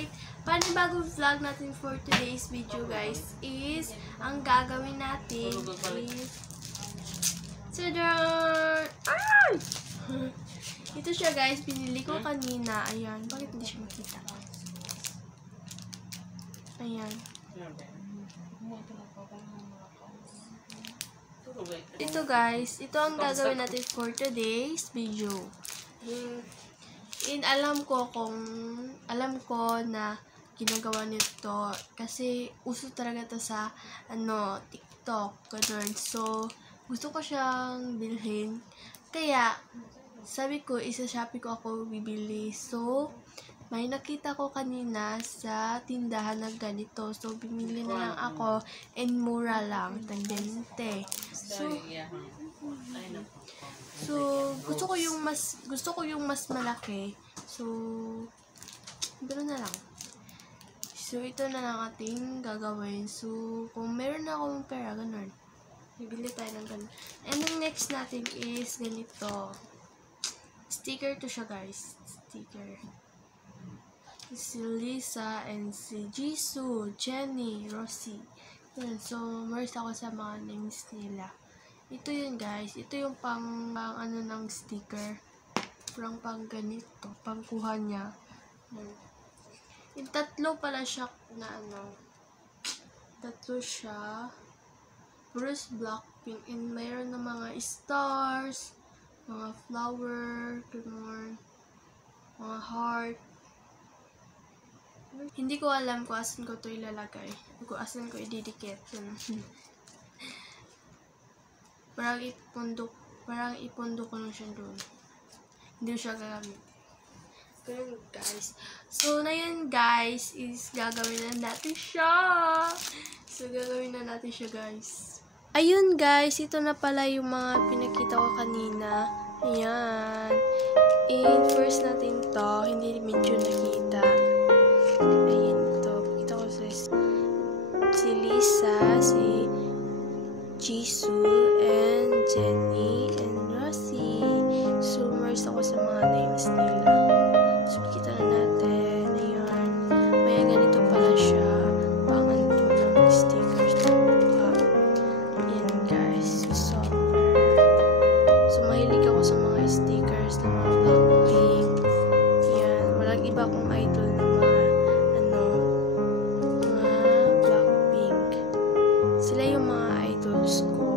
Alright, panibagong vlog natin for today's video guys is, ang gagawin natin is, tadaan! Ay! Ito siya guys, binili ko kanina. Ayan, bakit hindi siya makita? Ayan. Ito guys, ito ang gagawin natin for today's video. Alam ko na ginagawa nito kasi uso talaga to sa TikTok, ganun. So, gusto ko siyang bilhin. Kaya, sabi ko, isa-shopee ko ako bibili. So, may nakita ko kanina sa tindahan na ganito. So, bumili na lang ako and mura lang, 20. So, gusto ko yung mas malaki. So, gano'n na lang. So, ito na lang ating gagawin. So, kung meron na akong pera, gano'n. Bibili tayo ng gano'n. And yung next natin is ganito. Sticker to siya, guys. Sticker. Si Lisa and si Jisoo, Jenny, Rosie. Yun. So, merge ako sa mga names nila. Ito yun, guys. Ito yung pang ng sticker. Pang ganito. Pangkuha niya. Yung tatlo pala siya na tatlo siya. Bruce Blackpink. And mayroon na mga stars, mga flower, mga heart. Hindi ko alam kung asan ko ito ilalagay. Kung asan ko ididikit. Parang ipondo ko lang siya doon. Hindi siya gagamit. Ganun guys. So, na yun guys, is gagawin na natin siya. Guys. Ayun guys, ito na pala yung mga pinakita ko kanina. Ayan. And first natin to, hindi medyo nakita. Ayan ito. Pakita ko si Lisa, si Jisoo, and Jenny, and Rosie. So, merge ako sa mga names nila. So, kita na natin. Ayan. May ganito pala siya. Panganto ng stickers na mukha. Ayan, guys. So, mahilig ako sa mga stickers ng mga Blackpink. Ayan. Walang iba akong idol ng mga Blackpink. Sila yung mga idols ko.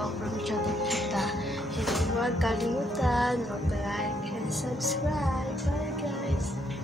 vlog from Chate Kita. And huwag kalimutan mag-like and subscribe. Bye guys!